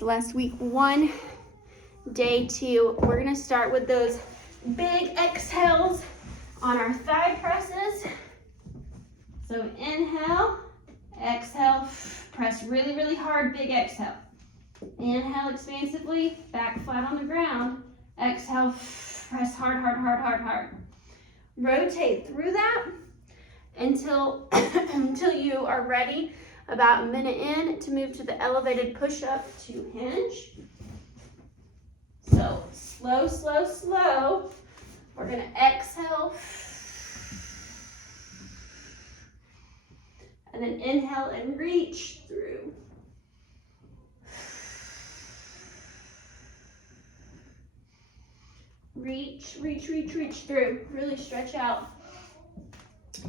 It's last week 1, day 2. We're gonna start with those big exhales on our thigh presses. So inhale, exhale, press really, really hard, big exhale. Inhale expansively, back flat on the ground. Exhale, press hard, hard, hard, hard, hard. Rotate through that until you are ready, about a minute in, to move to the elevated push-up to hinge. So slow, slow, slow. We're gonna exhale. And then inhale and reach through. Reach, reach, reach, reach through. Really stretch out.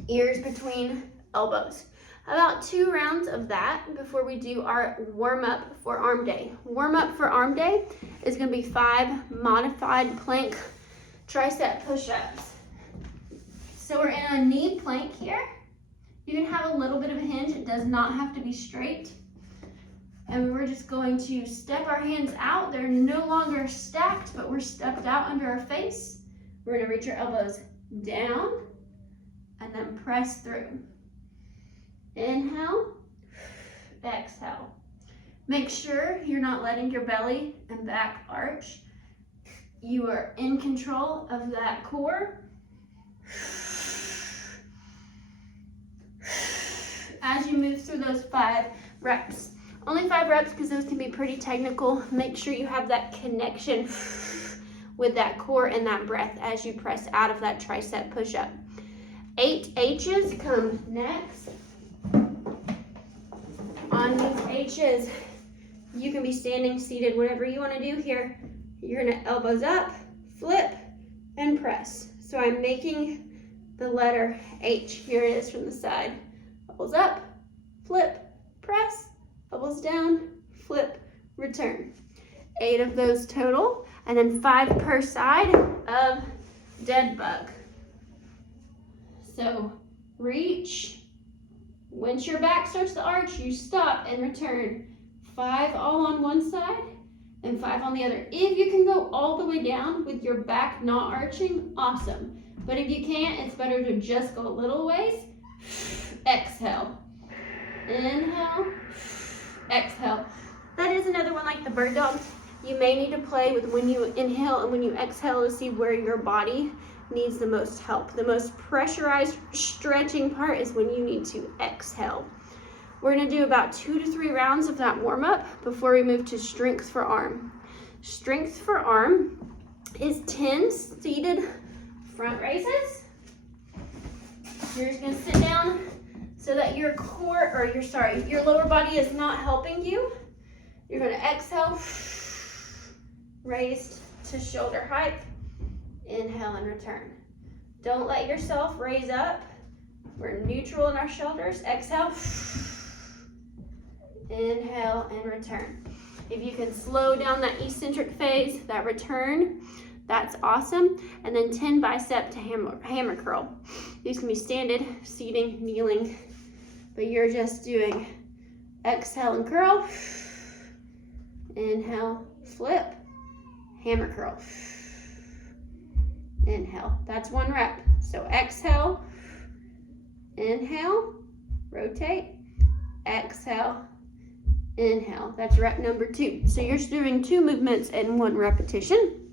Ears between elbows. About 2 rounds of that before we do our warm-up for arm day. Warm-up for arm day is gonna be 5 modified plank tricep push-ups. So we're in a knee plank here. You can have a little bit of a hinge. It does not have to be straight. And we're just going to step our hands out. They're no longer stacked, but we're stepped out under our face. We're gonna reach our elbows down and then press through. Inhale, exhale. Make sure you're not letting your belly and back arch. You are in control of that core. As you move through those 5 reps. Only 5 reps because those can be pretty technical. Make sure you have that connection with that core and that breath as you press out of that tricep push-up. 8 H's come next. On these H's, you can be standing, seated, whatever you want to do here. You're gonna elbows up, flip, and press. So I'm making the letter H. Here it is from the side. Elbows up, flip, press, elbows down, flip, return. 8 of those total, and then 5 per side of dead bug. So reach. Once your back starts to arch, you stop and return. 5 all on one side and 5 on the other. If you can go all the way down with your back not arching, awesome. But if you can't, it's better to just go a little ways. Exhale. Inhale. Exhale. That is another one like the bird dog. You may need to play with when you inhale and when you exhale to see where your body needs the most help. The most pressurized stretching part is when you need to exhale. We're gonna do about 2 to 3 rounds of that warm-up before we move to strength for arm. Strength for arm is 10 seated front raises. You're just gonna sit down so that your core, or your lower body is not helping you. You're gonna exhale, raise to shoulder height. Inhale and return. Don't let yourself raise up. We're neutral in our shoulders. Exhale. Inhale and return. If you can slow down that eccentric phase, that return, that's awesome. And then 10 bicep to hammer curl. These can be standing, seating, kneeling, but you're just doing exhale and curl. Inhale, flip, hammer curl. Inhale, that's 1 rep. So exhale, inhale, rotate, exhale, inhale. That's rep number 2. So you're doing 2 movements in 1 repetition.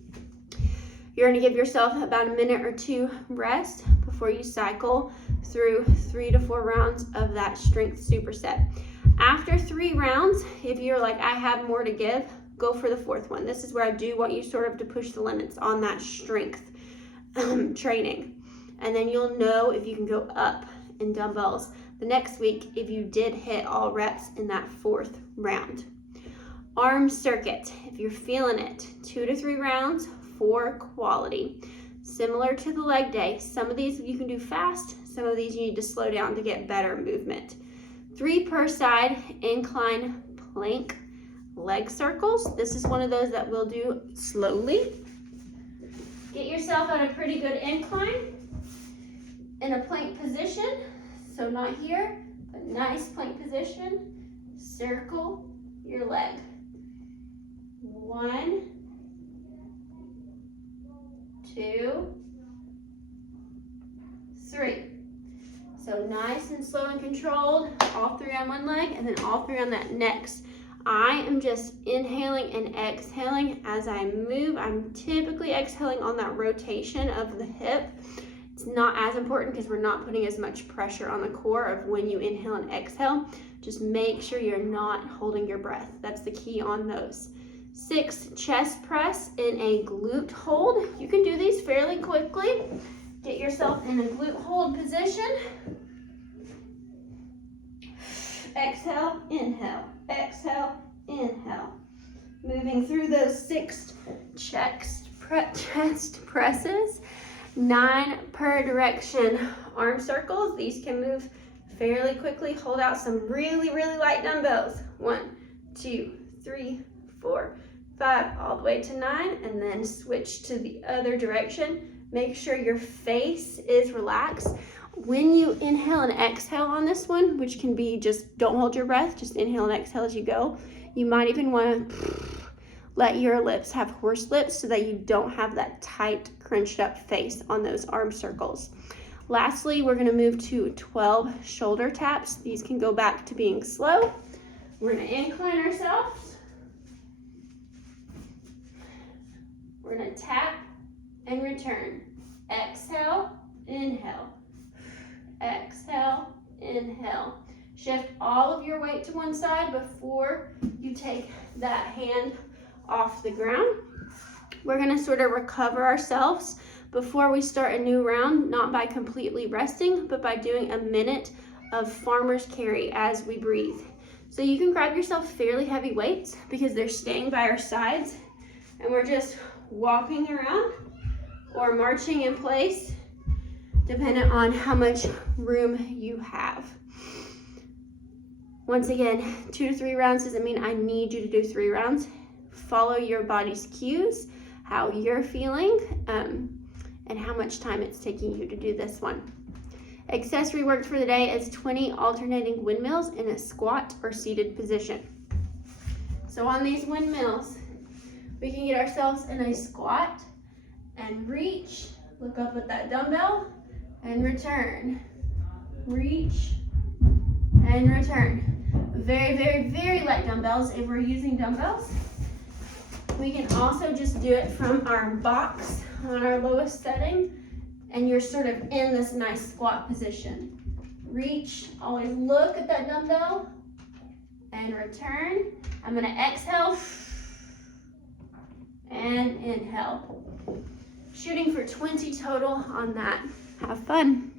You're gonna give yourself about a minute or 2 rest before you cycle through 3 to 4 rounds of that strength superset. After 3 rounds, if you're like, I have more to give, go for the 4th one. This is where I do want you sort of to push the limits on that strength training. And then you'll know if you can go up in dumbbells the next week if you did hit all reps in that 4th round. Arm circuit, if you're feeling it, 2 to 3 rounds for quality. Similar to the leg day, some of these you can do fast, some of these you need to slow down to get better movement. 3 per side incline plank leg circles. This is one of those that we'll do slowly. Get yourself at a pretty good incline in a plank position. So not here, but nice plank position. Circle your leg. 1, 2, 3. So nice and slow and controlled, all 3 on one leg and then all 3 on that next. I am just inhaling and exhaling as I move. I'm typically exhaling on that rotation of the hip. It's not as important because we're not putting as much pressure on the core of when you inhale and exhale. Just make sure you're not holding your breath. That's the key on those. 6, chest press in a glute hold. You can do these fairly quickly. Get yourself in a glute hold position. Exhale, inhale, exhale, inhale. Moving through those 6 chest presses, 9 per direction arm circles. These can move fairly quickly. Hold out some really, really light dumbbells. 1, 2, 3, 4, 5, all the way to 9, and then switch to the other direction. Make sure your face is relaxed. When you inhale and exhale on this one, which can be just don't hold your breath, just inhale and exhale as you go. You might even want to let your lips have horse lips so that you don't have that tight, crunched up face on those arm circles. Lastly, we're going to move to 12 shoulder taps. These can go back to being slow. We're going to incline ourselves. We're going to tap and return. Exhale, inhale. Exhale, inhale. Shift all of your weight to one side before you take that hand off the ground. We're going to sort of recover ourselves before we start a new round, not by completely resting, but by doing a minute of farmer's carry as we breathe. So you can grab yourself fairly heavy weights because they're staying by our sides, and we're just walking around or marching in place, dependent on how much room you have. Once again, 2 to 3 rounds doesn't mean I need you to do 3 rounds. Follow your body's cues, how you're feeling, and how much time it's taking you to do this one. Accessory work for the day is 20 alternating windmills in a squat or seated position. So on these windmills, we can get ourselves in a squat and reach, look up with that dumbbell, and return. Reach and return. Very, very, very light dumbbells if we're using dumbbells. We can also just do it from our box on our lowest setting, and you're sort of in this nice squat position. Reach, always look at that dumbbell, and return. I'm gonna exhale and inhale. Shooting for 20 total on that. Have fun.